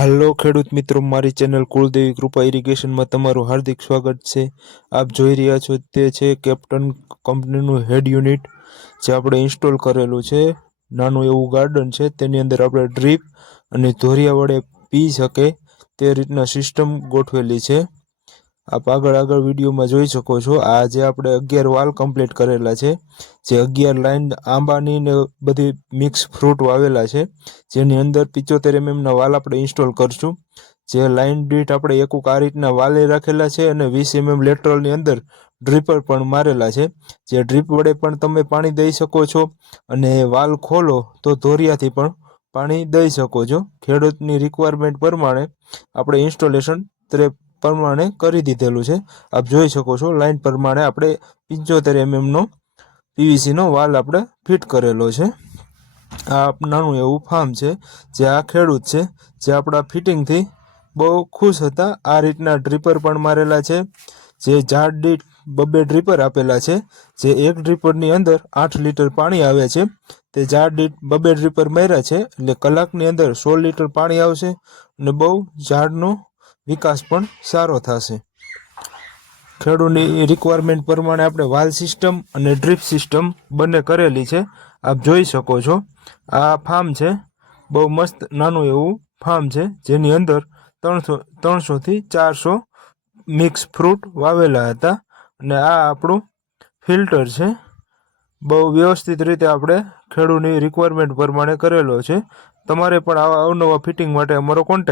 હાલો ખેડૂત મિત્રો, મારી ચેનલ કુળદેવી કૃપા ઇરિગેશનમાં તમારું હાર્દિક સ્વાગત છે. આપ જોઈ રહ્યા છો તે છે કેપ્ટન કંપનીનું હેડ યુનિટ, જે આપણે ઇન્સ્ટોલ કરેલું છે. નાનું એવું ગાર્ડન છે, તેની અંદર આપણે ડ્રીપ અને ધોરિયા વડે પી શકે તે રીતના સિસ્ટમ ગોઠવેલી છે. આપ આગળ આગળ વિડીયોમાં જોઈ શકો છો, આ જે આપણે અગિયાર વાલ કમ્પ્લીટ કરેલા છે, જે અગિયાર લાઈન આંબાની ને બધી મિક્સ ફ્રૂટ વાવેલા છે, જેની અંદર પિચોતેર એમએમના વાલ આપણે ઇન્સ્ટોલ કરશું. જે લાઈન દીઠ આપણે એકુક આ રીતના વાલે રાખેલા છે અને વીસ એમએમ લેટરલની અંદર ડ્રીપર પણ મારેલા છે. જે ડ્રીપ વડે પણ તમે પાણી દઈ શકો છો અને વાલ ખોલો તો ધોરિયાથી પણ પાણી દઈ શકો છો. ખેડૂતની રિક્વાયરમેન્ટ પ્રમાણે આપણે ઇન્સ્ટોલેશન પ્રમાણે કરી દીધેલું છે. આપ જોઈ શકો છો, લાઈન પ્રમાણે આપણે પંચોતેર એમએમનો પીવીસીનો વાલ આપણે ફિટ કરેલો છે. આ નાનું એવું ફાર્મ છે, જે આ ખેડૂત છે, જે આપણા ફિટિંગથી બહુ ખુશ હતા. આ રીતના ડ્રીપર પણ મારેલા છે, જે ઝાડ દીઠ બબ્બે ડ્રીપર આપેલા છે, જે એક ડ્રીપરની અંદર આઠ લીટર પાણી આવે છે. તે ઝાડ દીઠ બબ્બે ડ્રીપર માર્યા છે, એટલે કલાકની અંદર સોળ લીટર પાણી આવશે અને બહુ ઝાડનો વિકાસ પણ સારો થશે. ખેડૂતની રિક્વાયરમેન્ટ પ્રમાણે આપણે વાલ સિસ્ટમ અને ડ્રીપ સિસ્ટમ બંને કરેલી છે. આપ જોઈ શકો છો. આ ફાર્મ છે. બહુ મસ્ત નાનું એવું ફાર્મ છે, જેની અંદર ત્રણસો ત્રણસોથી ચારસો મિક્સ ફ્રૂટ વાવેલા હતા. અને આ આપણું ફિલ્ટર છે. બહુ વ્યવસ્થિત રીતે આપણે ખેડૂતની રિક્વાયરમેન્ટ પ્રમાણે કરેલો છે. તમારે પણ આવા અવનવા ફિટિંગ માટે અમારો કોન્ટેક્ટ